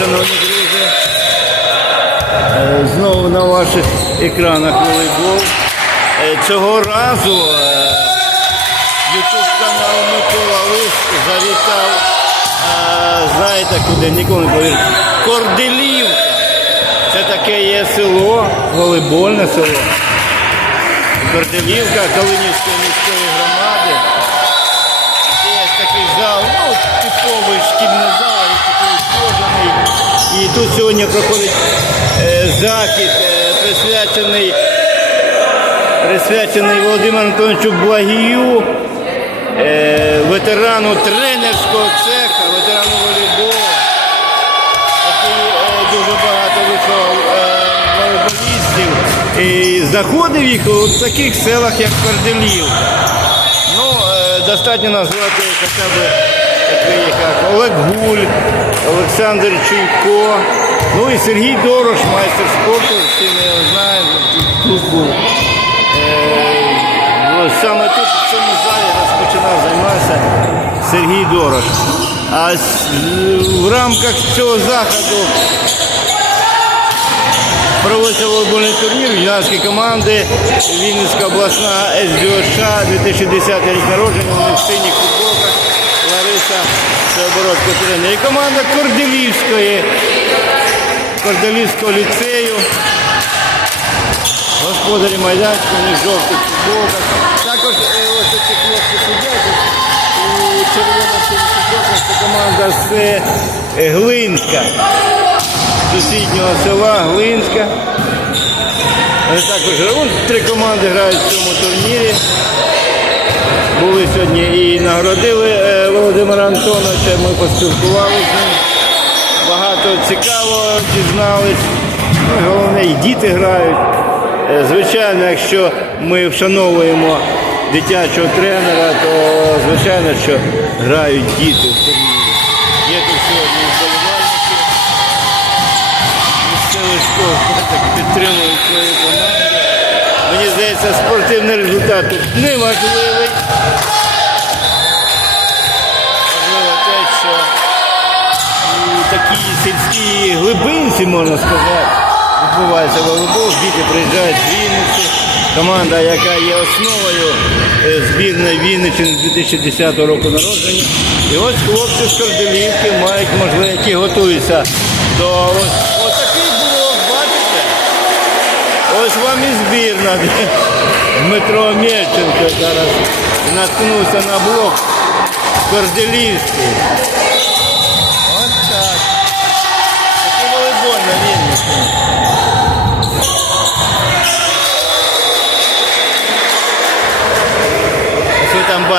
шановні друзі. Е, Знову на ваших екранах волейбол. Е, Цього разу Ютуб канал Микола Лис завітав, е, знаєте куди, ніколи не повірю. Корделівка. Це таке є село, волейбольне село. Корделівка Калинівської міської громади. Є такий зал, ну, типовий шкільний зал, він такий схожений. І тут сьогодні проходить е, захід, е, присвячений, присвячений Володимиру Антоновичу Благію, е, ветерану тренерського цеха, ветерану волейболу, який дуже багато виховав волейболістів. І знаходив їх у таких селах, як Корделівка. Ну, достатньо назвати хоча б як Олег Гуль, Олександр Чуйко, ну і Сергій Дорош, майстер спорту, всі ми його знаємо, тут- був. Е, саме тут, в цьому залі, розпочинав займатися Сергій Дорош. А в рамках цього заходу Проводиться волейбольний турнір юнацькі команди Вінницька обласна СДОШ 2010 рік народження, вони в синіх. Лариса Теобород Катерина. І команда Корделівської, Корделівського ліцею. Господарі майданчика, у них жовтих футболках. Також е, ось ці хлопці сидять. У червоно-синіх футболках це команда з е, Глинська сусіднього села Глинська. Вони також три команди грають в цьому турнірі. Були сьогодні і нагородили е, Володимира Антоновича, ми поспілкувалися з ним. Багато цікавого дізнались. Ну, головне, і діти грають. Е, Звичайно, якщо ми вшановуємо дитячого тренера, то звичайно, що грають діти в турнірі. Є тут сьогодні вболівальники місцевих школ так підтримують свою команду. Мені здається, спортивний результат тут неважливий. Такій сільській глибинці, можна сказати, відбувається волейбол, діти приїжджають з Вінниці. Команда, яка є основою е, збірної Вінниччини з 2010 року народження. І ось хлопці з Корделівки мають можливість, які готуються до ось, ось такий блок, бачите? Ось вам і збірна. Дмитро Мельченко зараз наткнувся на блок Корделівський.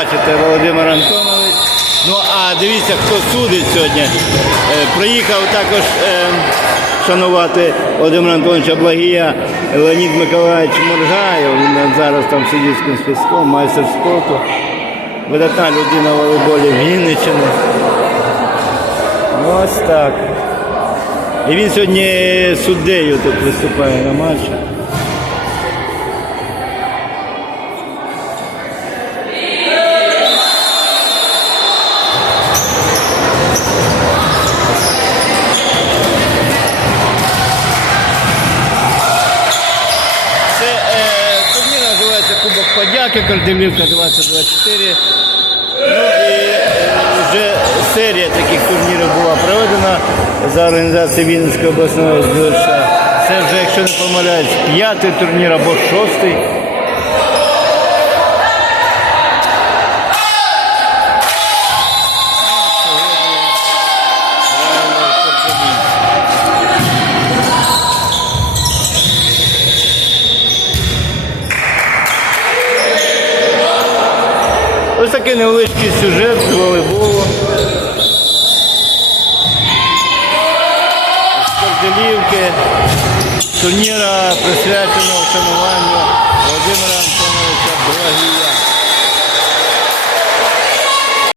Бачите Володимир Антонович. Ну а дивіться, хто судить сьогодні. Е, Приїхав також е, шанувати Володимира Антоновича Благія Леонід Миколаївич Моргаєв. Він зараз там сидить з списком, майстер спорту. Видатна людина волейболі в Вінниччини. Ось так. І він сьогодні суддею тут виступає на матчі. Подяки, Корделівка 2024. Ну і е, вже серія таких турнірів була проведена за організацією Вінницької обласної СДШ. Це вже, якщо не помиляюсь, п'ятий турнір або шостий. Ось такий невеличкий сюжет з волейболу. З. Турніра присвяченого вшануванню Володимира.